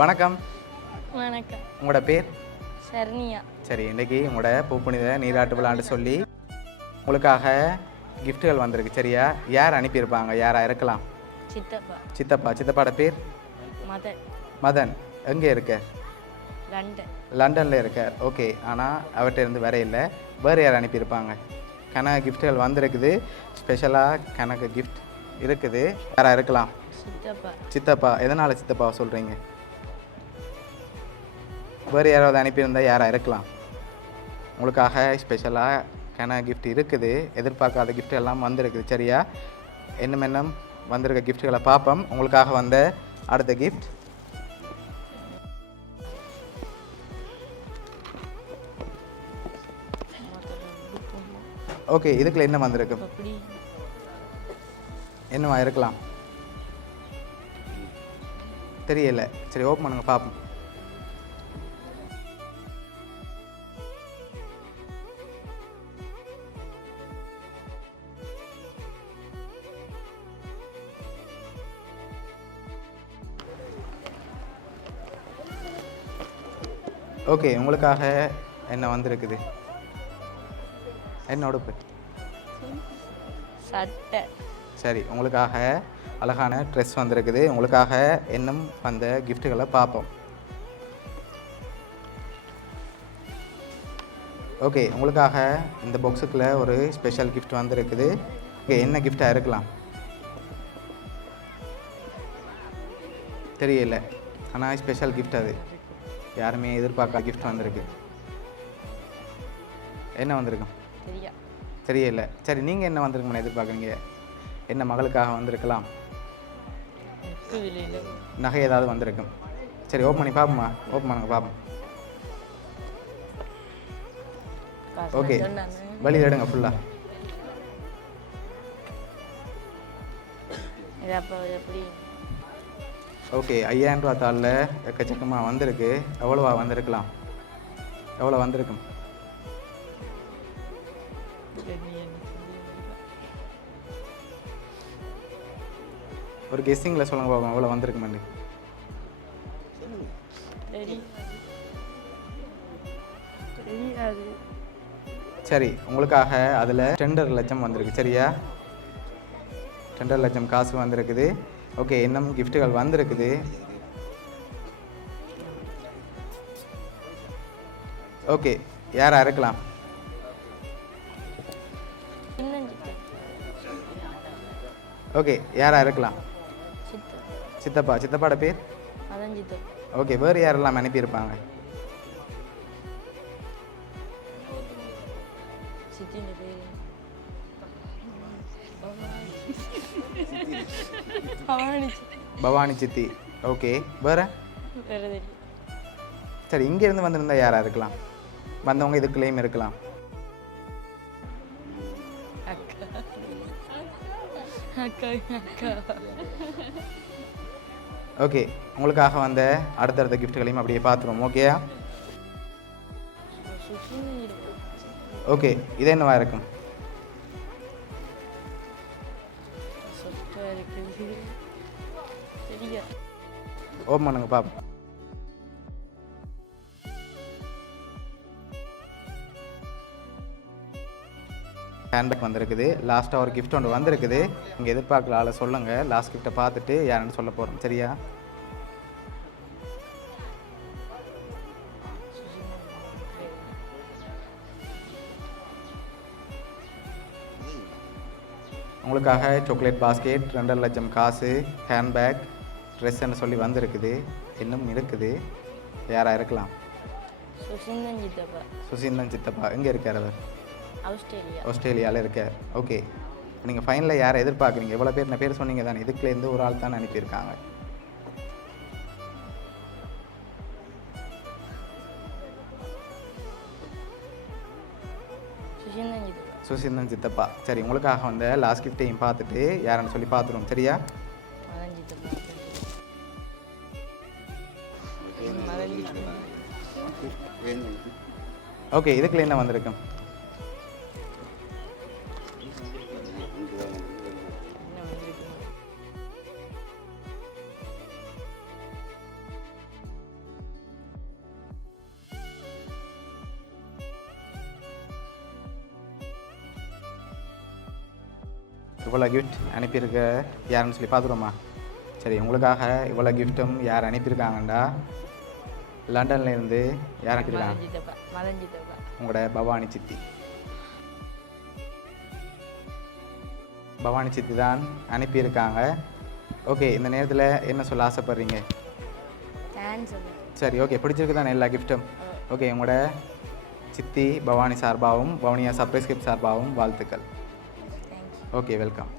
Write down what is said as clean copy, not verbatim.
வணக்கம். வணக்கம். உங்களோட பேர்? சரண்யா. சரி, இன்றைக்கி உங்களோட பூப்புனித நீராட்டு விழான்னு சொல்லி உங்களுக்காக கிஃப்ட்டுகள் வந்திருக்கு. சரியா? யார் அனுப்பியிருப்பாங்க? யாராக இருக்கலாம்? சித்தப்பா. சித்தப்பாட பேர்? மதன். மதன். எங்கே இருக்க? லண்டன். இருக்கார். ஓகே. ஆனால் அவர்கிட்ட இருந்து வர இல்லை. வேறு யார் அனுப்பியிருப்பாங்க? கணக்கு கிஃப்ட்டுகள் வந்திருக்குது. ஸ்பெஷலாக கணக்கு கிஃப்ட் இருக்குது. யாராக இருக்கலாம்? சித்தப்பா. எதனால் சித்தப்பாவை சொல்கிறீங்க? வேறு யாராவது அனுப்பியிருந்தால் யாராக இருக்கலாம்? உங்களுக்காக ஸ்பெஷலாக கிஃப்ட் இருக்குது. எதிர்பார்க்காத கிஃப்ட் எல்லாம் வந்திருக்குது. சரியா? என்னமென்னும் வந்திருக்க கிஃப்ட்டுகளை பார்ப்போம். உங்களுக்காக வந்த அடுத்த கிஃப்ட் ஓகே. இதுக்குள்ள என்ன வந்திருக்கு? என்னவா இருக்கலாம்? தெரியல. சரி, ஓப்பன் பண்ணுங்க பார்ப்போம். ஓகே. உங்களுக்காக என்ன வந்திருக்குது? என்ன உடுப்பு? சட்டை. சரி, உங்களுக்காக அழகான ட்ரெஸ் வந்திருக்குது. உங்களுக்காக இன்னும் அந்த கிஃப்ட்டுகளை பார்ப்போம். ஓகே. உங்களுக்காக இந்த பாக்ஸுக்குள்ளே ஒரு ஸ்பெஷல் கிஃப்ட் வந்திருக்குது. ஓகே, என்ன கிஃப்டாக இருக்கலாம்? தெரியல. ஆனால் ஸ்பெஷல் கிஃப்ட் அது. யாருமே எதிர்பார்க்காத கிஃப்ட் வந்திருக்கு. என்ன வந்திருக்கும்? தெரியல. சரி, நீங்கள் என்ன வந்திருக்குன்னு எதிர்பார்க்குறீங்க? என்ன மகளுக்காக வந்திருக்கலாம்? நகை ஏதாவது வந்திருக்கும். சரி, ஓப்பன் பண்ணி பார்ப்போமா? ஓப்பன் பண்ணுங்க பார்ப்போம். ஓகே, வெளியில் எடுங்க ஃபுல்லாக. ஓகே, 5000 ரூபா தாளில் எக்கச்சக்கமாக வந்திருக்கு. எவ்வளோவா வந்திருக்கலாம்? எவ்வளோ வந்திருக்கும்? ஒரு கெஸ்ஸிங்கில் சொல்லுங்க பார்ப்போம். எவ்வளோ வந்திருக்குமெண்டு? சரி, உங்களுக்காக அதில் 2.5 லட்சம் வந்திருக்கு. சரியா? 2.5 லட்சம் காசு வந்திருக்குது. ஓகே, இன்னும் கிஃப்ட்டுகள் வந்திருக்குது. ஓகே, யாராக இருக்கலாம்? ஓகே, யாராக இருக்கலாம்? சித்தப்பாட பேர்? ஓகே, வேறு யாரெல்லாம் அனுப்பியிருப்பாங்க? பவானி சித்தி. ஓகே, வேறு? சரி, இங்கேருந்து வந்திருந்தா யாராக இருக்கலாம்? வந்தவங்க இதுக்குள்ளேயும் இருக்கலாம். ஓகே, உங்களுக்காக வந்த அடுத்தடுத்த கிஃப்ட்டுகளையும் அப்படியே பார்த்துருவோம். ஓகேயா? ஓகே, இது என்னவா இருக்கும்? ஓப்பன் பண்ணுங்க பாப்போம். ஹேண்ட்பேக் வந்திருக்குது. லாஸ்ட்டாக ஒரு கிஃப்ட் ஒன்று வந்திருக்குது. நீங்கள் எதிர்பார்க்கல ஆளை சொல்லுங்கள். லாஸ்ட் கிஃப்ட்டை பார்த்துட்டு யாருன்னு சொல்ல போகிறோம். சரியா? உங்களுக்காக சாக்லேட் பாஸ்கெட், 2.5 லட்சம் காசு, ஹேண்ட்பேக், ட்ரெஸ்ன்னு சொல்லி வந்திருக்குது. இன்னும் இருக்குது. யாராக இருக்கலாம்? சுசீந்தன் சித்தப்பா. எங்கே இருக்கார் அவர்? ஆஸ்திரேலியாவில் இருக்கார். ஓகே, நீங்கள் ஃபைனலில் யாரை எதிர்பார்க்குறீங்க? எவ்வளோ பேர் பேர் சொன்னீங்க தானே? இதுக்குலேருந்து ஒரு ஆள் தான் அனுப்பியிருக்காங்க. சுசீந்தன் சித்தப்பா. சரி, உங்களுக்காக வந்த லாஸ்ட் கிஃப்டையும் பார்த்துட்டு யாருன்னு சொல்லி பார்த்துருவோம். சரியா? ஓகே, இதுக்குள்ள என்ன வந்திருக்கும்? இவ்வளோ கிஃப்ட் அனுப்பியிருக்க யாருன்னு சொல்லி பார்த்துருவோமா? சரி, உங்களுக்காக இவ்வளோ கிஃப்ட்டும் யார் அனுப்பியிருக்காங்கண்டா, லண்டன்ல இருந்து யார் அனுப்பியிருக்காங்க? மதஞ்சித்தப்பா மதஞ்சித்தப்பா உங்களோட பவானி சித்தி. பவானி சித்தி தான் அனுப்பியிருக்காங்க. ஓகே, இந்த நேரத்தில் என்ன சொல்ல ஆசைப்பட்றீங்க? தேங்க்ஸ் சொல்லு. சரி, ஓகே, பிடிச்சிருக்கு தானே எல்லா கிஃப்ட்டும்? ஓகே, உங்களோட சித்தி பவானி சார்பாகவும் வவுனியா சர்ப்ரைஸ் கிஃப்ட் சார்பாகவும் வாழ்த்துக்கள். தேங்க்யூ. Okay, welcome.